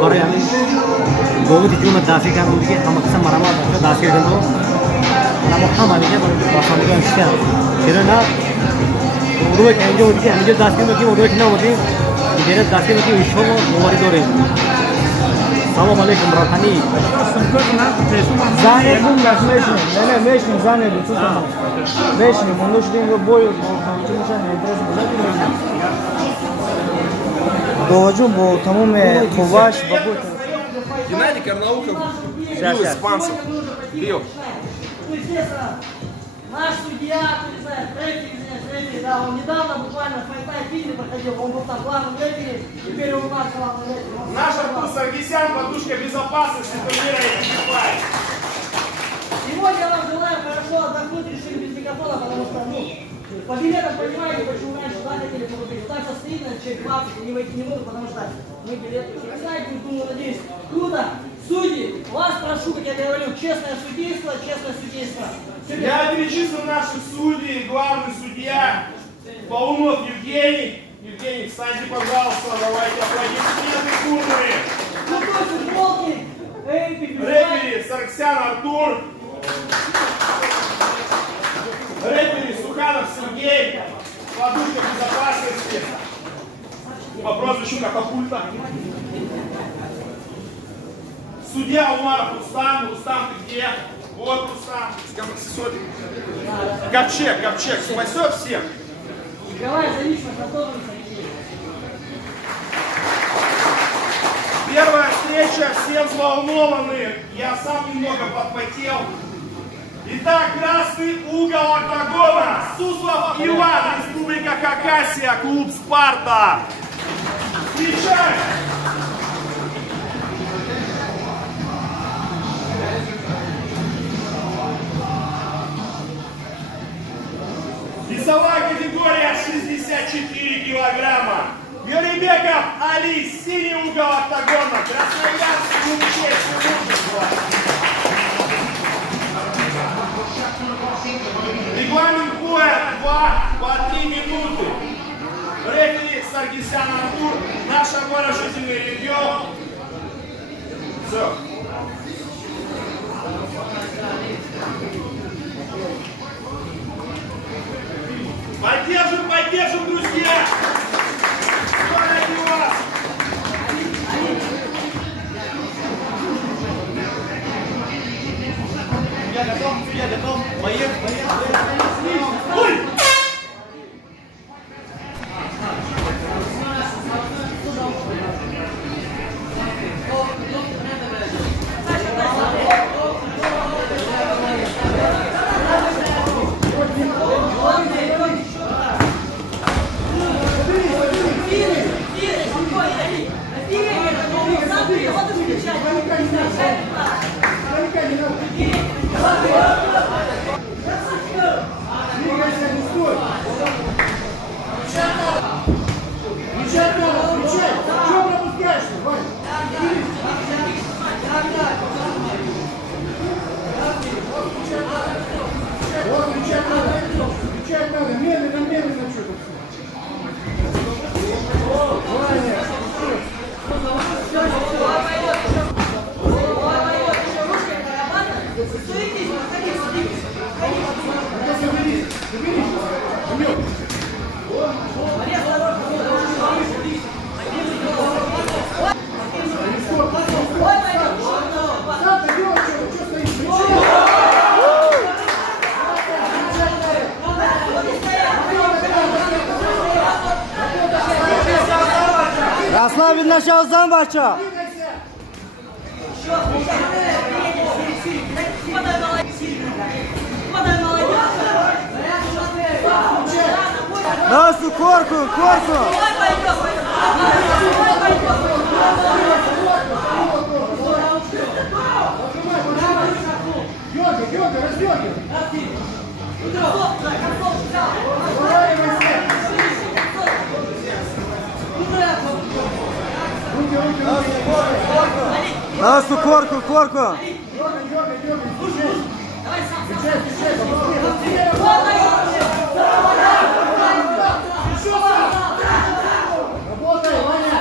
बड़े हमें बहुत ही जो दासी का उनके हम अक्सर मरामा बच्चों दासी के तो ना मुख्य मानी है बड़े पसंद का विषय फिर ना उर्वे कहीं जो उनकी हम जो दासी में की उर्वे कितना होती मेरे दासी में की विश्व में मोहरी दो रहे Salam aleyküm bratani. Zane bunga smešni, ne mešni zane do čutamo. Mešni, monoš dingo boju, čumiša ne interesno zati mešni. Довожу, бо тому ме ховаш, бабута. Геннадий Карнаухов, бил испанцев. Бил. Наш судья, рефери, да, он недавно буквально в Файтай Питере проходил, он был там главным рефери, теперь он у нас главный рефери. Наш Артур Саргисян, подушка безопасности турнира «Ефай». Сегодня я вам желаю хорошо отдохнуть, решили без мегафона, потому что, по билетам понимаете, почему раньше хотели покупить. Так что стоит на человек 20, они войти не могут, потому что мы билеты уже не знаем, надеюсь, круто. Судьи, вас прошу, как я говорил, честное судейство, честное судейство. Я перечислю наших судей. Главный судья Паунов Евгений. Евгений, встаньте, пожалуйста, давайте аплодисменты бурные. Крутой футболки, Рефери Саргсян Артур. Рефери Суханов Сергей. Подушка безопасности. По прозвищу Катапульта. Судья Умаров Рустам. Рустам, ты где? Вот Рустам. Ковчег, спасет всех. Николай Зависимов, Антон. Первая встреча, все взволнованы. Я сам немного подпотел. Итак, красный угол октагона. Суслов Иван, Республика Хакасия, клуб «Спарта». Встречаем! Весовая категория 64 килограмма. Юрийбеков Али, синий угол октагона. Красноярск, клуб «Честь и мужество». Регламент боя 2 по 3 минуты. Рефери Саргисян Артур, наш обворожительный регион. Все. Поддержим, друзья! Все ради вас! Я готов, поехали. Расслабить начал замбача. Насу корку. Йога, раздергивай. Насу корку. Работай, Ваня.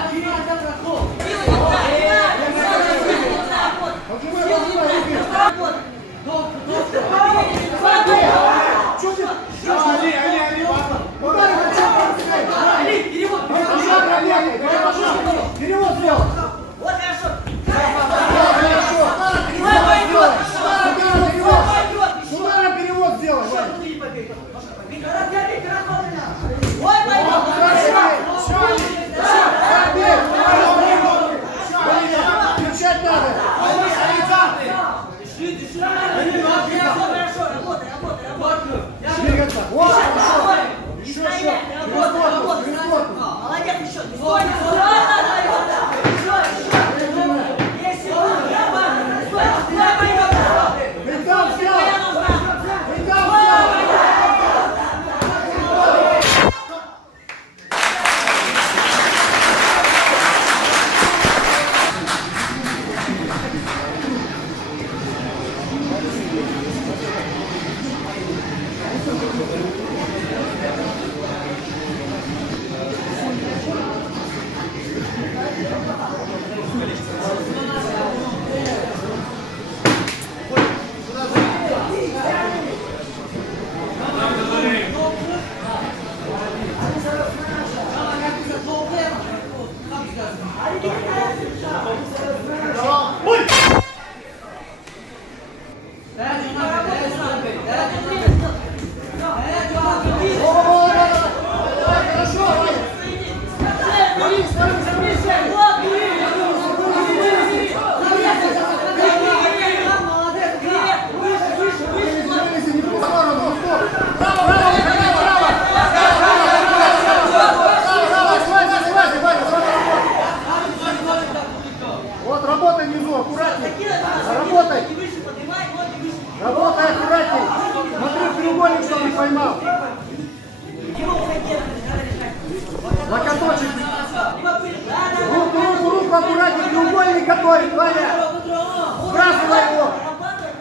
аккуратней. Закидывай, Работай. ноги выше, поднимай, ноги выше. Работай аккуратней. Смотри в треугольник, чтобы не поймал. Дима, уходи, надо решать. Локоточек. Дима, пыль. Да, да, Руку аккуратней. Треугольник готовить, Ваня. Сбрасывай его. Работай.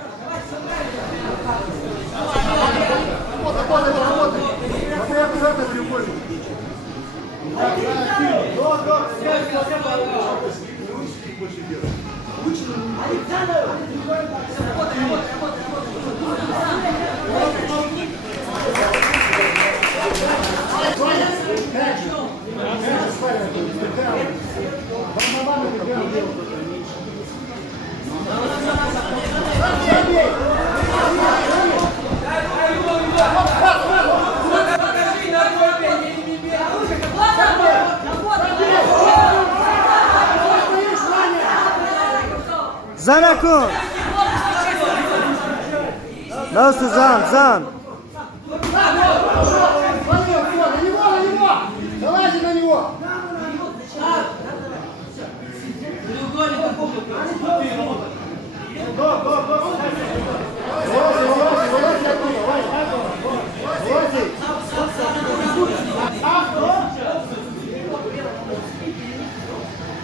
Смотри аккуратно треугольник. Занакун! Nasıl zan? На него! Залази на него! Вылази оттуда, Вылази!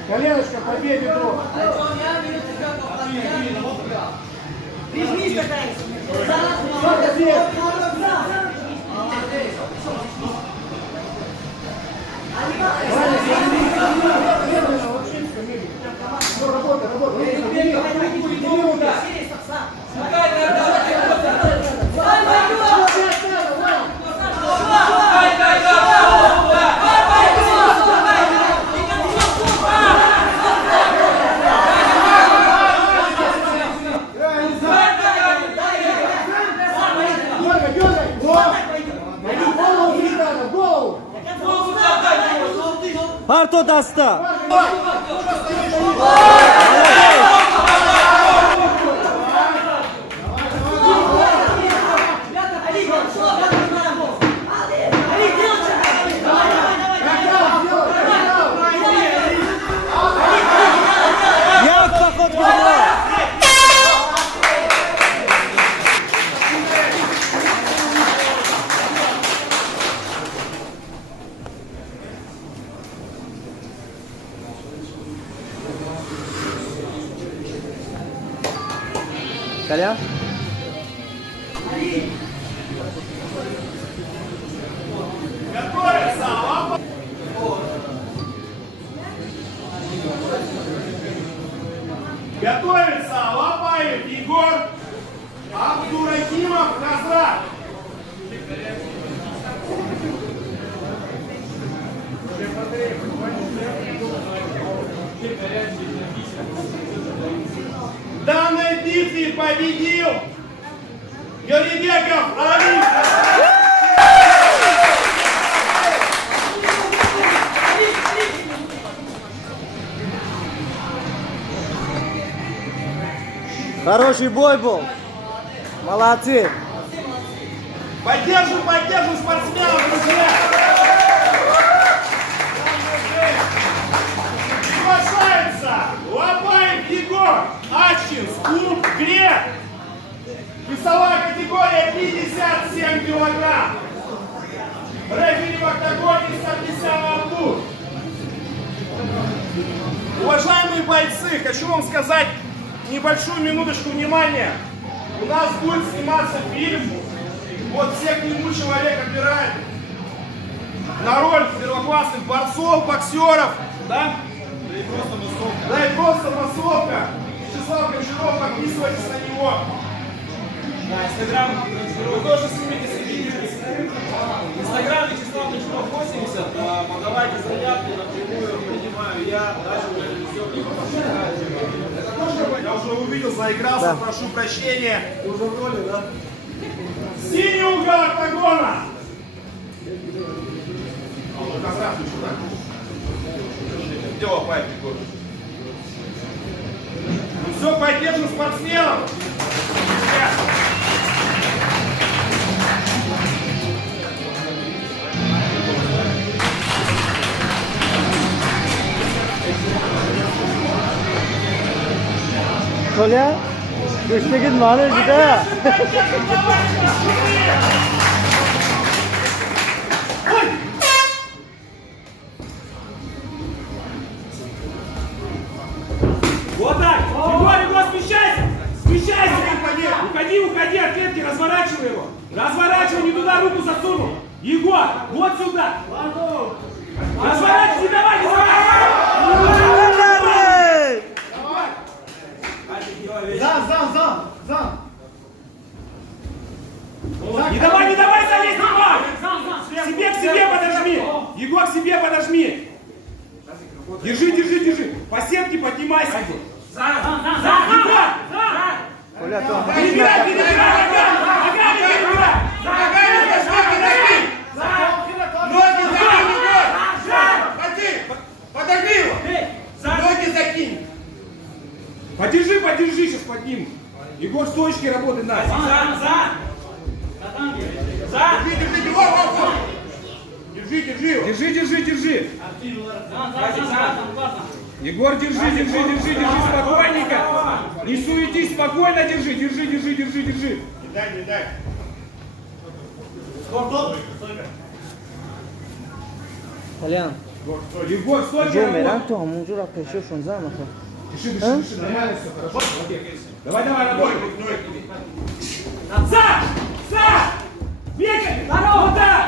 Коленочка, побей бедро! Прижмись такая. Parto dasta! Jak pachot wygrał! Коля? Готовится Лапаев Егор, Абдурахимов Хазрат. В данной битве победил Юрибеков Али. Хороший бой был. Молодцы. Поддержим спортсменов, друзья. Приглашается Лапаев Егор, Ачинск, клуб «Грек». Весовая категория 57 килограмм. Рефери в октагоне Саркисян Артур. Уважаемые бойцы, хочу вам сказать небольшую минуточку внимания. У нас будет сниматься фильм. Вот все к нему человек отбирает на роль первоклассных борцов, боксеров, да? Да и просто массовка. Вячеслав Гончаров, подписывайтесь на него. На Инстаграм. Вы тоже снимите видео. Инстаграм Вячеслав Гончаров 80. Подавайте заявку, напрямую принимаю я. Дальше уже все. Я уже увидел, заигрался, да. Прошу прощения. Ты уже в роли, да? Синий угол октагона. Где Лапаев Егор? Ну все, поддержим спортсменов. Kolya. Güçlü gitme hanım gide. Вот так! Егор, смещайся! Смещайся! Уходи от клетки, разворачивай его! Разворачивай, не туда руку засунул! Егор, вот сюда! Разворачивай, не давай! Не давай залезть, Егор! К себе подожми! Егор, к себе подожми! Держи! По сетке поднимайся! Егор! Kolya tamam. Перебирай! Ноги закинь, Егор! Подожди его! Ноги закинь! Подержи, сейчас подниму. Егор, с точки работай надо. Держи, Егор! Держи его! Держи. Егор, держи, спокойненько. Не суетись, спокойно держи. Не дай. Kolya. Егор, стой, Jo merak tu همونجور از پیششون زن آخه. Дыши, нормально все, хорошо. Давай, работай. За! Бегай! Вот так!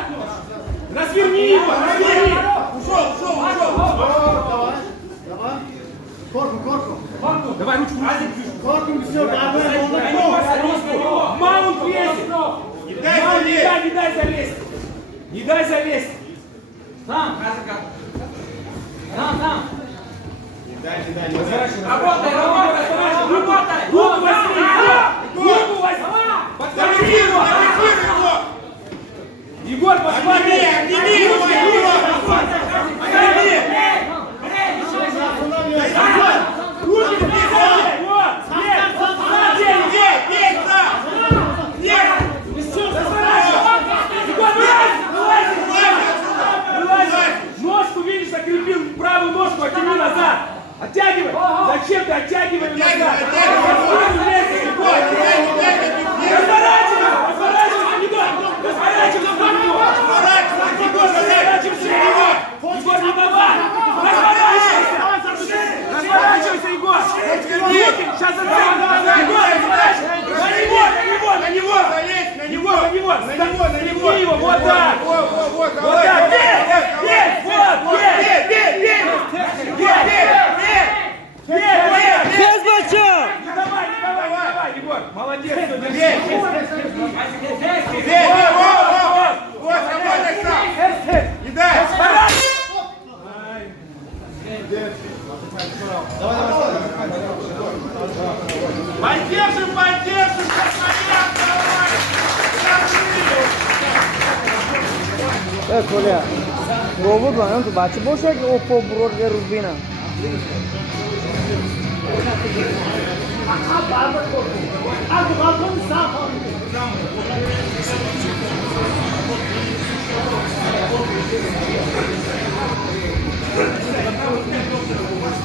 Разверни его! Ушел! Давай ручку. Маунт весит! Не дай залезть! Сам! Работай! Руку возьми! Подтащи его! Егор, посмотри! Обними его! Руки вперед! Вот! Ножку, видишь, закрепил правую ножку, оттяни назад! Оттягивай! Зачем ты оттягиваешь назад? Разворачивайся, Егор! Сейчас на него! Вот так! Вот так! Kes bacım! Давай, Егор! Молодец! Вот, работай сам! Не дай! Поддержим! Kolya. Robot var tu bachi boşa ki Oppo Broad ve Rubina.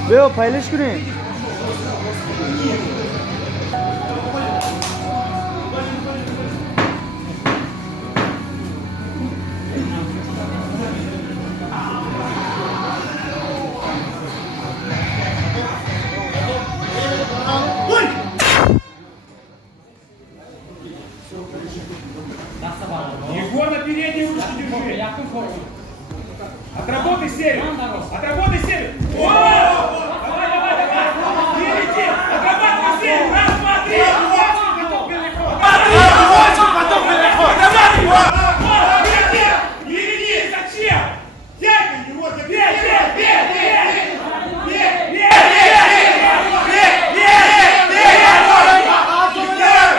Ve o paylaş kurayım. Егор, на передней ручке держи! Отработай серию! О! Давай! Перейди! Отрабатывай серию! Раз, два, три! Не веди! Зачем? Дядя его забей!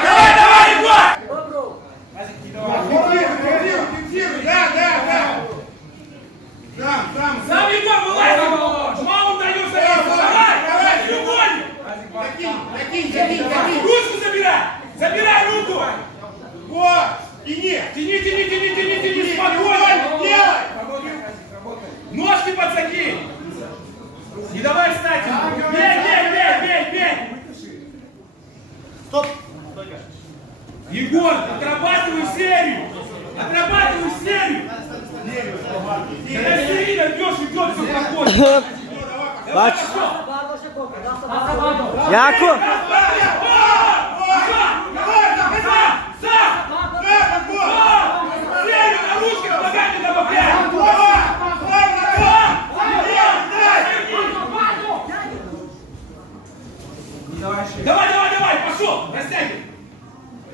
Давай, Егор! Сам Егор, вылазь! Маунт даешь давай! Треугольник! Ручку забирай руку! Вот! Тяни! Тяни, спокойно! Ножки подсади! Не давай встать! Бей! Стоп! Стойка. Егор, отрабатывай серию! Отрабатывай серию! Когда серийно бьешь, идет, все проходит. Bak. Barbaşa korkma. Gasta Yakup. Серию на ручках, ногами добавляй! Давай, давай, давай, пошел, растягивай.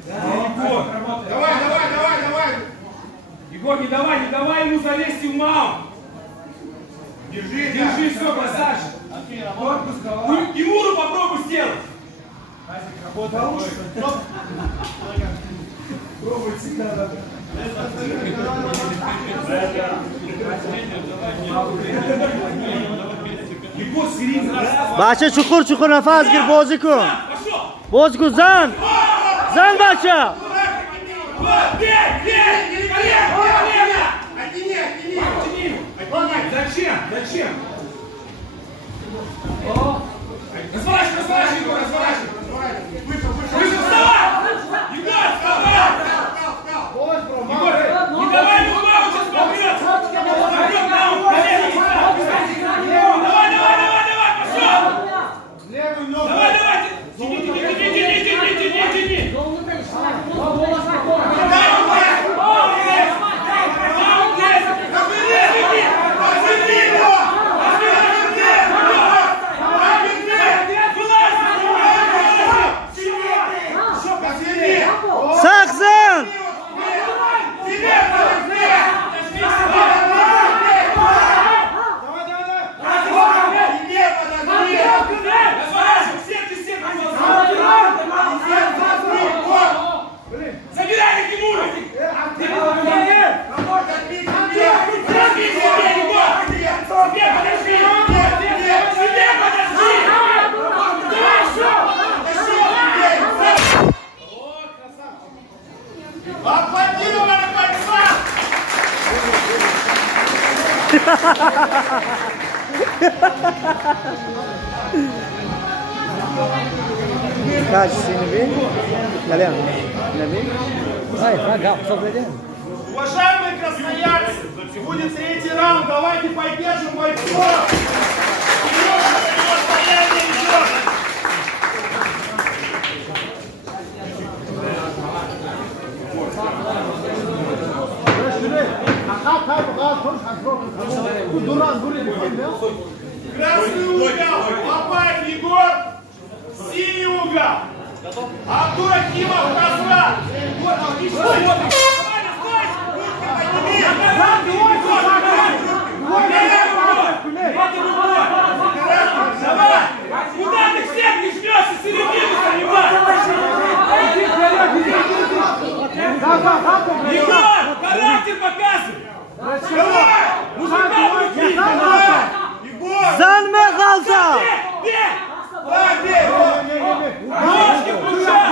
Егор, Давай! Егор, не давай ему залезть в маунт. Держи, все, красавчик. Тимуру попробуй сделать. Пробуй всегда надо. Егор, серийно. Bacha chuqur chuqur nafas gir bozi kun. Пошел. Bozi kun zan. Zan bacha. Бей! Колено! Оттяни! Зачем? Разворачивай, Егор, разворачивай. Выше, вставай! Егор, вставай! Егор, не давай ему бабу, сейчас попрет! Попрет нам, колено не ставь! Давай, пошел! Левую ногу! Давай! Тяни! Sakzan. Забирай Тимура! Аплодировали бойца! Kaç seni bir? Gel Ne bir? Hayır, gel, sabredin. Уважаемые красноярцы, будет третий раунд, давайте поддержим бойцов! Противостояние идет! Красный угол, Лобаев Егор, синий угол, Абдурахимов Казрат. Давай! Куда ты всех не жмешься, середину занимай! Егор, характер показывай! Мужика внутри! Zan mı kalsa? Бей! Ножки включай!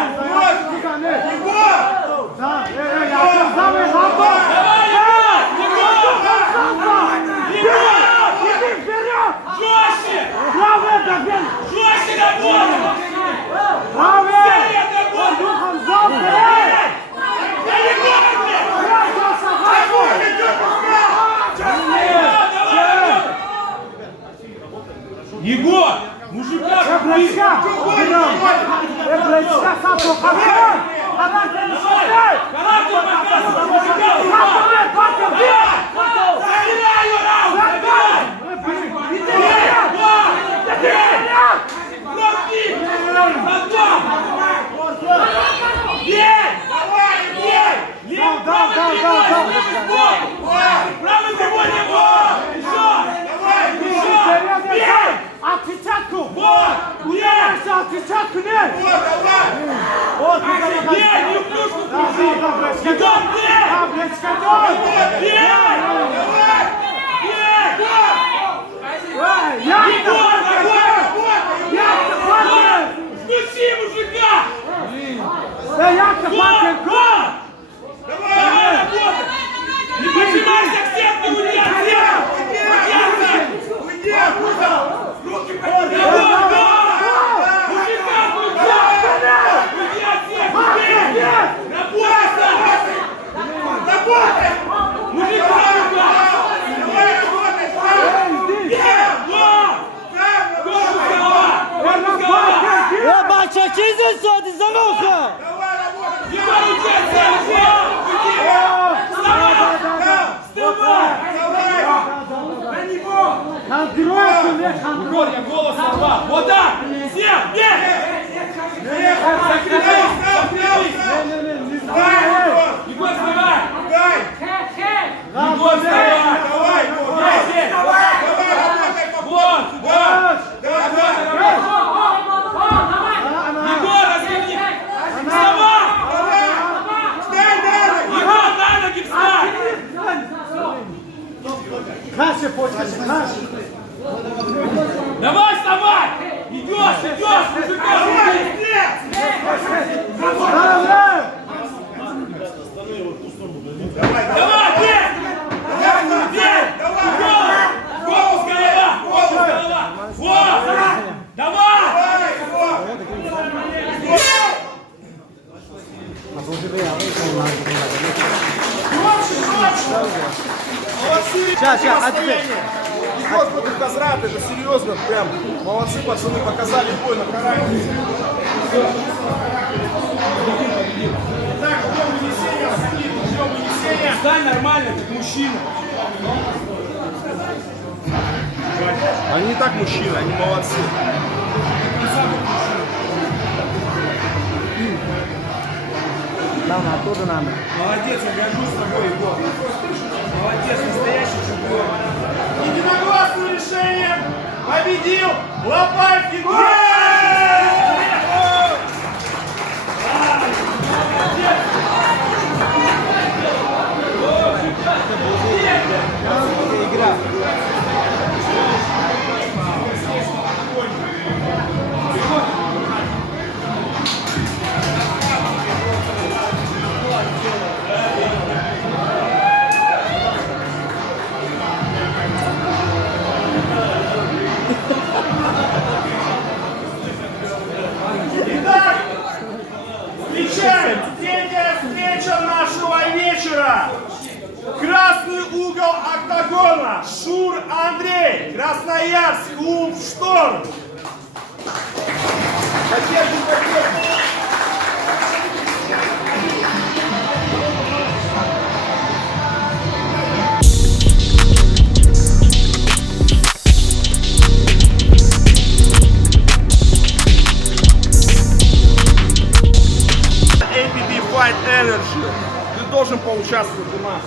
Жестче! Жестче работай! Серия работай! Егор! Мужика внутри! Характер показывай! Мужика внутри! Забирай его, Раунд! Забирай! Правый прямой не вот! Еще! Отпечатку! Вот! Есть! Отпечатку нет! Бей! Не в плюшку включи! Егор, бей! Бей! Егор, давай! Включи мужика! Гол! Давай, работай! Не поджимайся к сетке, уйди! Руки поднимай! Мужика включай! Давай сзади, Зануха! Давай, работай! Его руке, вставай! Вставай! На него! Егор, я голос сорвал! Вот так! Все! Нет! Закрывай! Егор, вставай! Дай! Егор, вставай! Давай! Давай! Работай! Вот! Вот! Давай! Егор, разверни! Вставай! Встань, Дана! Егор, на ноги встань! Каши, почка, каши! Давай, вставай! Идешь, мужика! Давай, бей! Бей! Голос, голова! Вот! Давай! Сейчас, отбей! Егор против Казрата, это серьезно, прям. Молодцы, пацаны, показали бой на характере. Так, ждем вынесения, ждем вынесения. Встань нормально, как мужчина. Они не так мужчины, они молодцы. Ладно, оттуда надо. Молодец, я горжусь тобой, Егор. Молодец, настоящий чемпион. Единогласным решением победил Лопаев Егор! Игра. Итак, встречаем третья встреча нашего вечера. Красный угол октагона. Шур Андрей. Красноярск. Клуб Шторм. Поддержим, поддержим. APB Fight Energy. Ты должен поучаствовать у нас.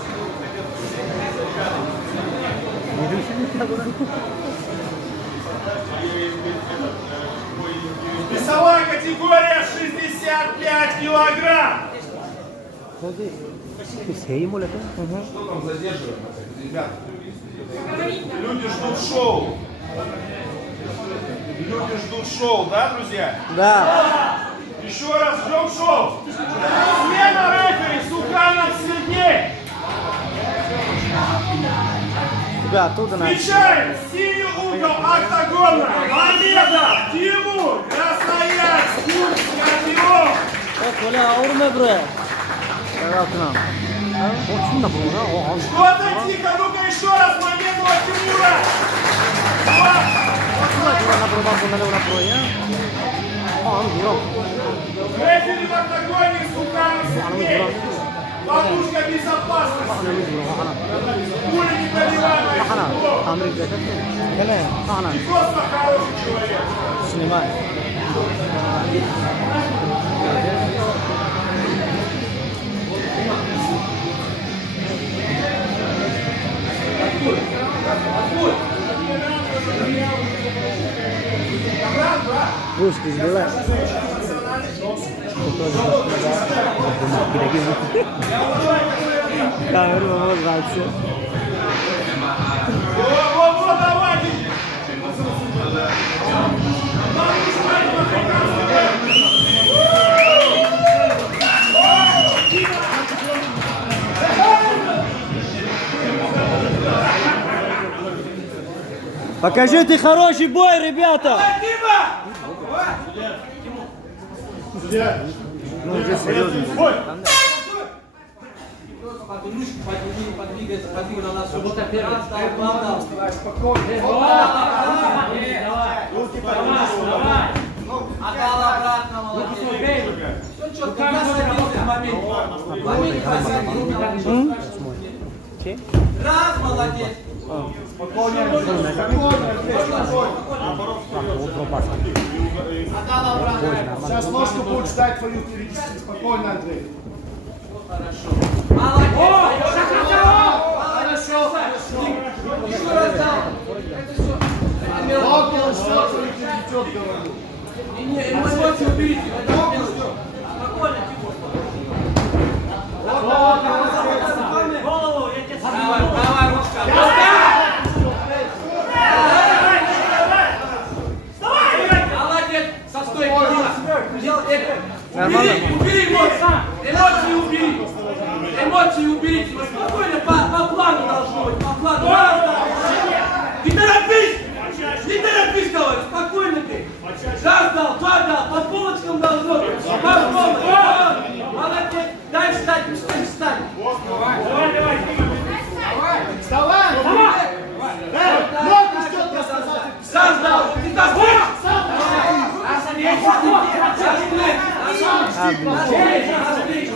Весовая категория 65 килограмм. Что там задерживаем, ребята? Люди ждут шоу. Люди ждут шоу, да, друзья? Да. Еще раз ждем шоу. Смена рефери, Суханов Сергей. Тебя оттуда надо. Встречаем синий угол октагона. Победа! Тимур, Красноярск, Курск, Скорпион. Коля, ауырма бро. Артынан. Что-то тихо, ну-ка еще раз момент от Тимура. Рефери в октагоне, Суханов Сергей. Подушка безопасности. Пуля непробиваемая. Ты просто хороший человек. Снимай. Пушки сбивай. Камеру могу нравится. Вот, давайте. Покажите хороший бой, ребята! Ну, здесь серьезно. Отдал обратно. молодец. свой бей, рука. Все четко, как раз садился в момент. В момент посадил. Раз, молодец. Сейчас ножку будет ждать твою периодически. Спокойно, Андрей. Молодец. Хорошо, хорошо. Еще раз дал. Это все. Ногу ждет, твою перейдет, говорю. Эмоции уберите. Спокойно, голову, я тебе сказал. Давай, ручка. Молодец. Со стойки. Убери эмоции. Эмоции убери. Эмоции уберите. Спокойно, по плану должно быть. По плану. Не торопись. Не торопись, говорю. Спокойно ты. Раз дал, два дал. По полочкам должно быть. По полочкам. Молодец. Дай встать, встань. Давай. Вставай! Ногу ждет, я сказал. Сам дал. Ты так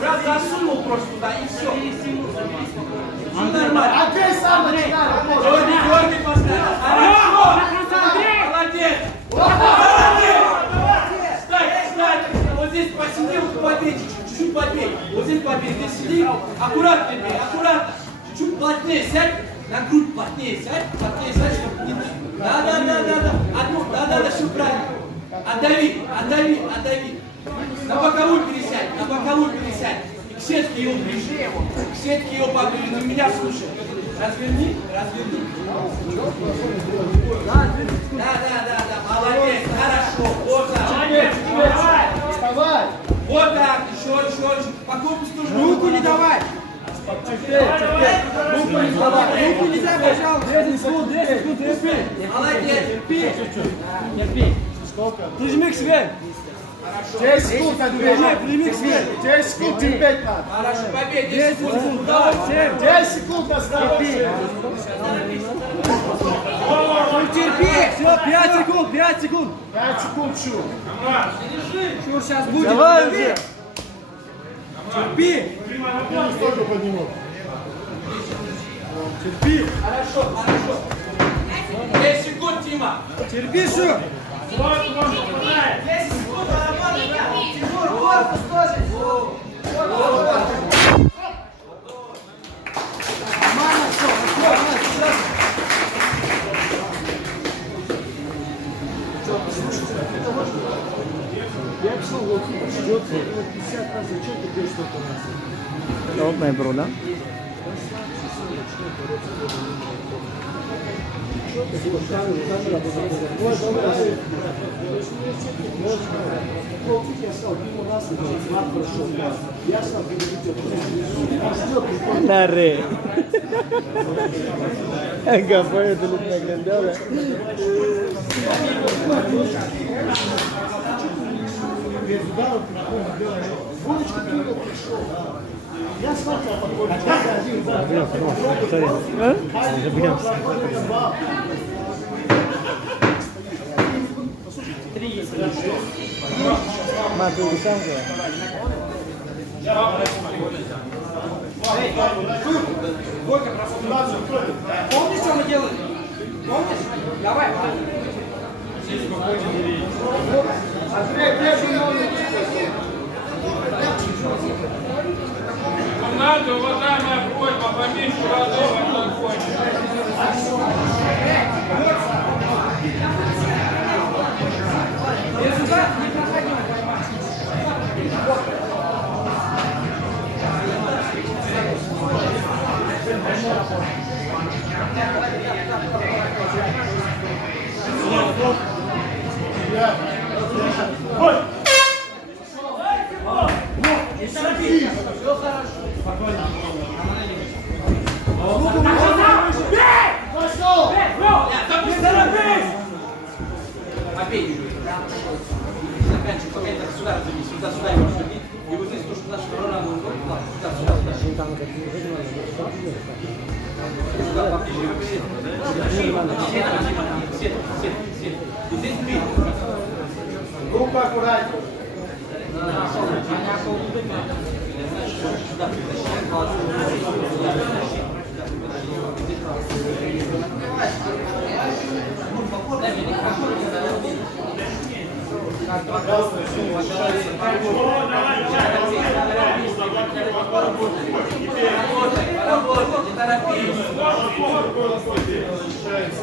раз засунул просто туда и все. Нормально. Андрей сам начинает работать. Дёрни поставил. Хорошо. Молодец. Встань. Вот здесь посиди, побей, чуть-чуть побей. Вот здесь побей. Ты сиди, аккуратно бей, аккуратно. Чуть плотнее сядь, на грудь плотнее сядь, чтобы не... Да. Одну, да, все правильно. Отдави. На боковую пересядь. И к сетке его ближе. К сетке его поближе. Ты меня слушай. Разверни. Да. Молодец. Хорошо. Вот так. Вставай! Вот так. Еще. По корпусу тоже. Руку не давай! Руку не дай, пожалуйста! 10 секунд, терпи! Молодец. Терпи! Прижми к себе! 10 секунд, Андрей! Прижми к себе! 10 секунд терпеть надо! Хорошо. Побег. 10 секунд, да, 7! 10 секунд осталось! Терпи! Все, 5 секунд! 5 секунд, Шур! Шур, сейчас будет! Давай уже! Терпи! Терпи! Хорошо. 10 секунд, Тима. Терпи, Шур! 10 секунд, Тимур, корпус тоже. Нормально все! Опытная бро, да? Ре. Кафе это лук наглядала. Я смотрел, подходит. Помнишь, что мы делали? Помнишь? Давай. Андрей, держи ногу. Команда, уважаемая просьба, поменьше разговор закончить. Побей. Заканчивай, пока это сюда разверни, сюда его разверни. И вот здесь то, что наша сторона, сюда. Сюда, поближе. Сет. И здесь бей. Руку аккуратнее. Не торопись.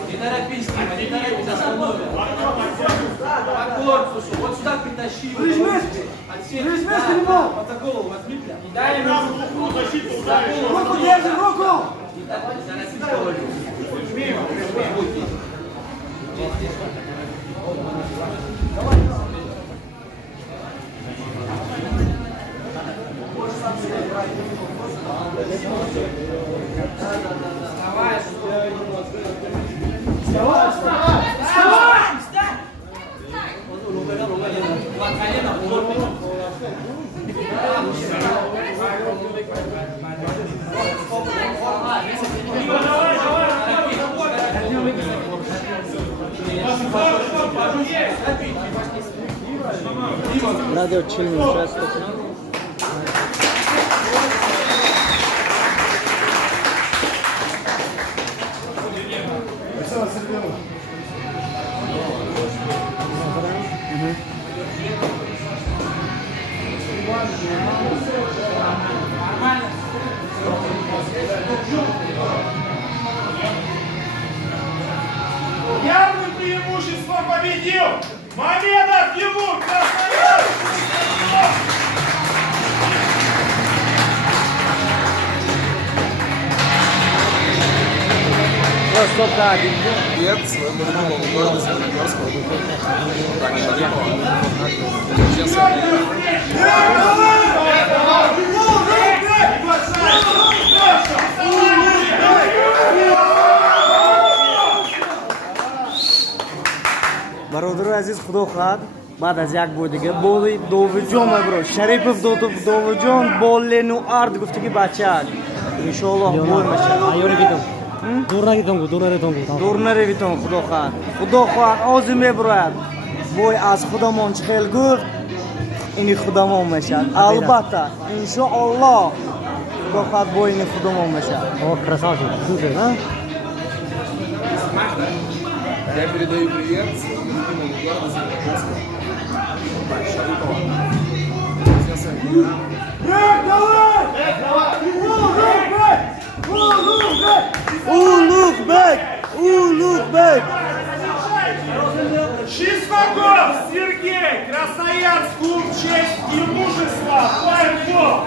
Не торопись, Дима, не торопись, остановим. По корпусу, вот сюда притащи. Прижмись к нему. Вот за голову возьми прям. И дай ему руку, держи руку. Не торопись, говорю. Надо очень часто. Явным преимуществом победил Мамедов Тимур, Красноярск! Просто так. Привет своему любимому городу Светогорску. Так, Шарипова. برادر عزیز خدا خواهد بعد از یک بار دیگه بولی دوجان برو شریف دوجان بول نو ارد گفته که بچه ان شاء الله بول میشه Ayori gidiyorum. Durna gidiyorum. دور نرویتون خدا خواهد آزمه برود بوی از خدامان خیل گفت اینی خدامان میشه البته ان شاء الله خدا خواهد بوی اینی خدامان میشه О, красавчик. Супер, да? Я передаю привет своему любимому городу Светогорску. Так, Шарипова. Все сами. Улугбек Чесноков Сергей, Красноярск, клуб «Честь и мужество», Пайков.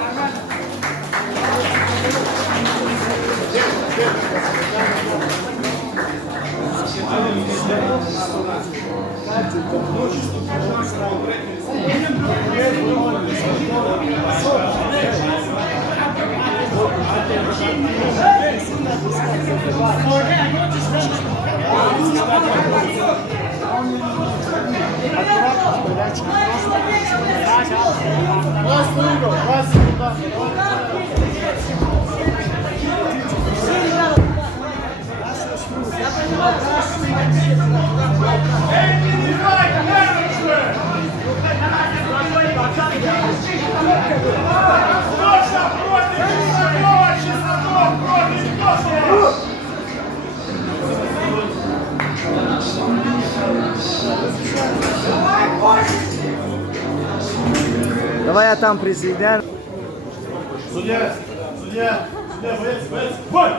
Давай я там президент. Судья, бой!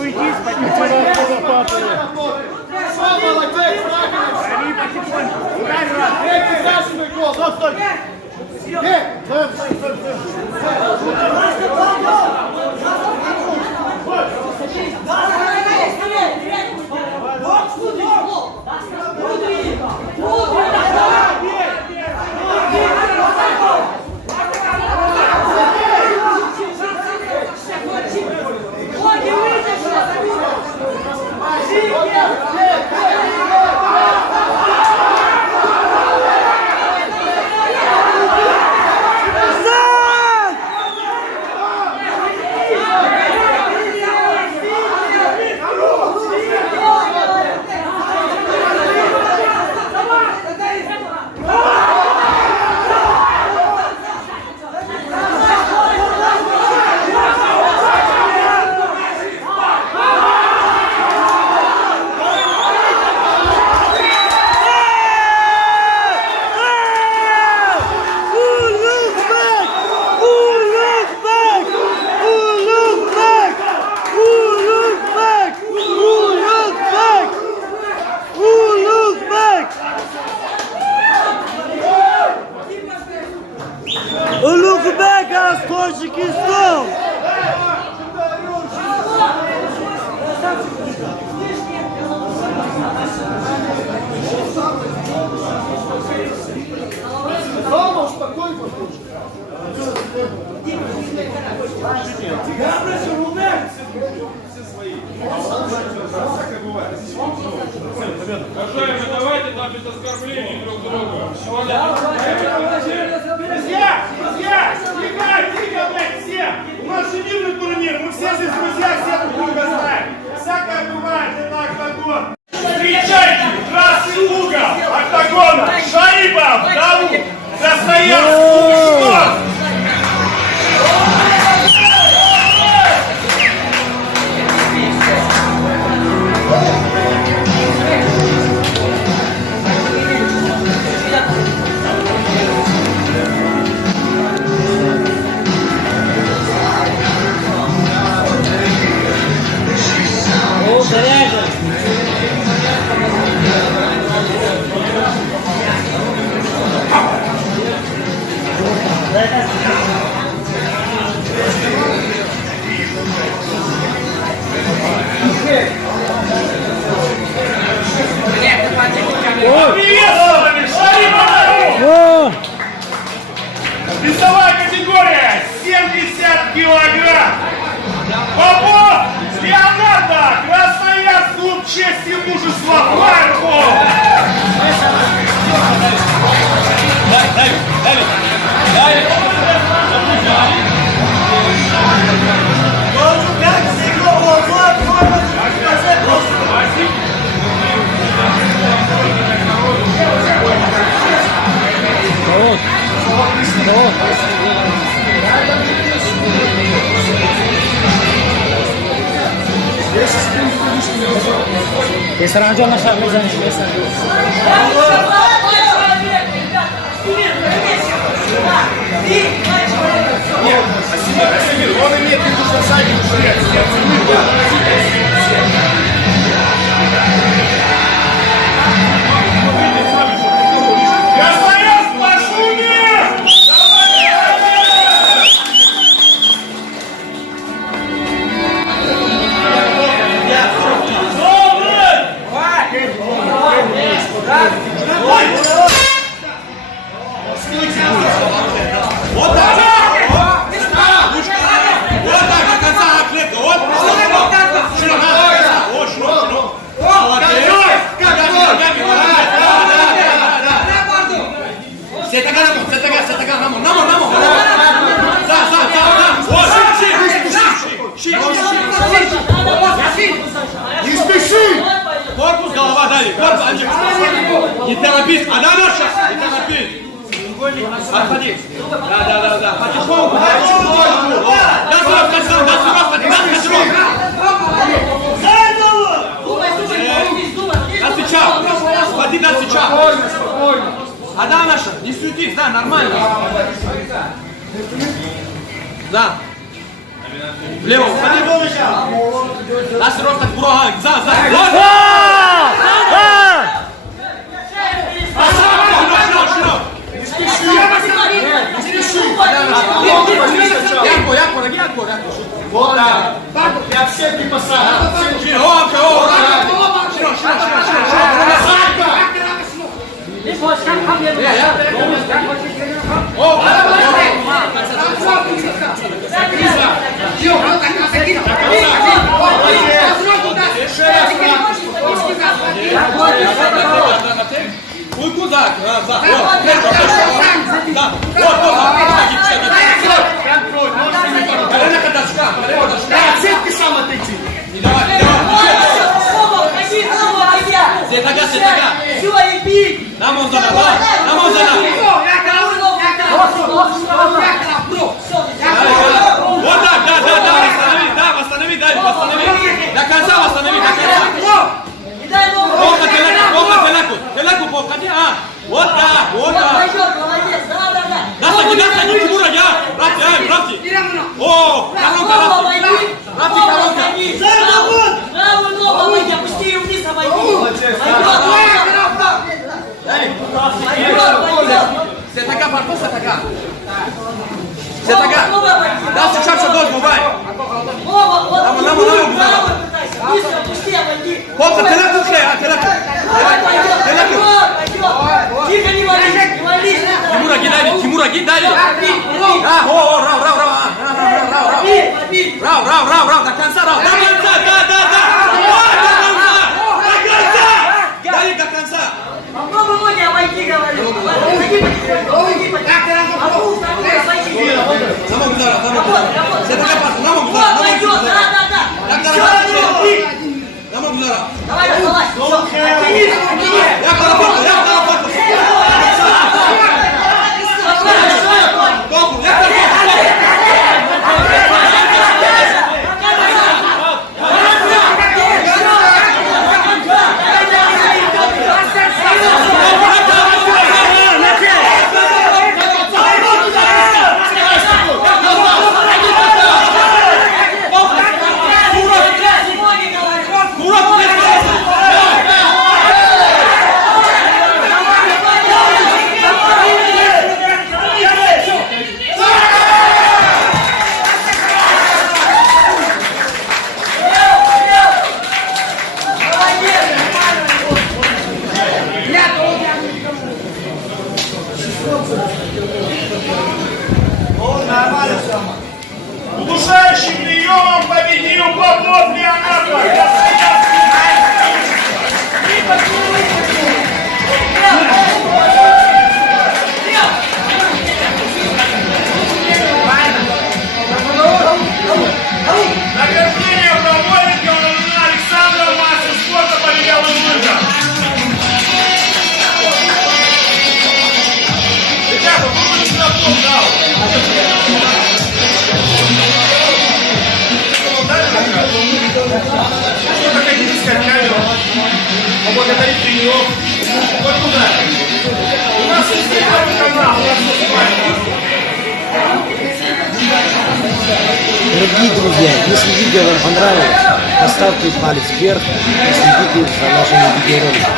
уйдите, потихоньку. Ulug'bek as Tojikiston. Уважаемые, давайте там без оскорблений друг друга. Друзья, тихо, блядь, все! У нас же мирный турнир, мы все здесь друзья, все друг друга знаем. Всякое бывает, это октагон. Встречайте, красный угол октагона, Шарипов, Давуд, Красноярск, что? Приветствовали, Шарипов! Весовая категория 70 килограмм. Попов, Леонардо, Красноярск, клуб честь и мужества, Фарков. Esranjo na camisa, Он имеет в виду, что сами Красноярск, пошуми! Вот так! Вот так, до конца отклетка! Вот! Не спеши! Корпус, голова, далее. Корпус, не торопись. Она наша! Не торопись. Отходи. Да. Потихоньку. На свечах. Ходи на свечах. Она наша. Не суетись, да, нормально. Да. Влево, ходи. Нас роста бурага. За. Ярко. Вот так. Я всех не посадил. Широко. Ой, куда? За. Отсетки сам отойти. Не давай. Сетага. Все, и бить! Нам он дана. Вот так, да, восстанови, до конца восстанови. И дай ногу! Телеку, повходи, вот так. Пойдет, молодец, да. Даста, не Тимура, я, братцы. О, коронка. Правую ногу обойди, опусти ее вниз, обойди. Сетага, парпо, сетага. Да, сейчас дождь, vai. Опусти, обойди. Попа, телеку. Тихо, не вались. Тимура, гидай. Рау, до конца, да. Дай до конца. Попробуй ноги обойти, говорю. Обойди. Намок удара. Сетага, парпо, намок удара. Пойдет, да. Намок удара. Давай, оттянись. Я парпо. Удушающим приемом победил Павлов Леонардо. Награждение проводит Александр мастер спорта по левым лыжам. Ребята, будете на том дал. Что-то хотите сказать камеру? Поблагодарить тренеров. Вот туда. У нас есть первый канал. У нас тут Дорогие друзья, если видео вам понравилось, поставьте палец вверх и следите за нашими видеороликами.